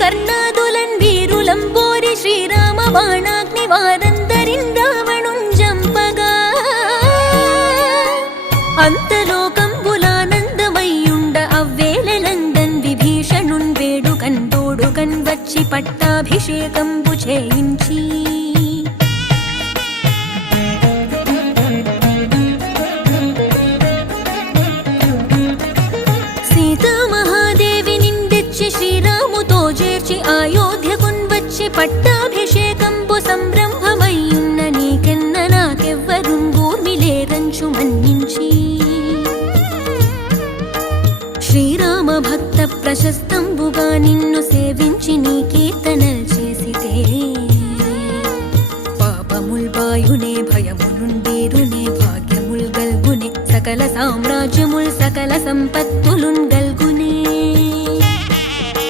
కర్ణాదులన్ వీరులంబోరి శ్రీరామ బాణాగ్ని వారందరిన్ రావణుంజంపగా అంతలోకంబులానందమయ్యుండ అవ్వేళనందన్ విభీషణున్ వేడుకన్ తోడుకన్ వచ్చి పట్టాభిషేకంబు చేయించి శ్రీరాముతో చేర్చి అయోధ్యకున్ వచ్చి పట్టాభిషేకంబు సంరంభమయ్యున్న నీకెన్న నాకెవ్వరుంగూర్మిలేరంచు మన్నించి శ్రీరామ భక్త ప్రశస్తంబుగా నిన్ను సేవించి నీ కీర్తనల్ చేసితే పాపముల్ బాయునే భయములుండేరునే భాగ్యముల్ గల్గునే సకల సామ్రాజ్యముల్ సకల సంపత్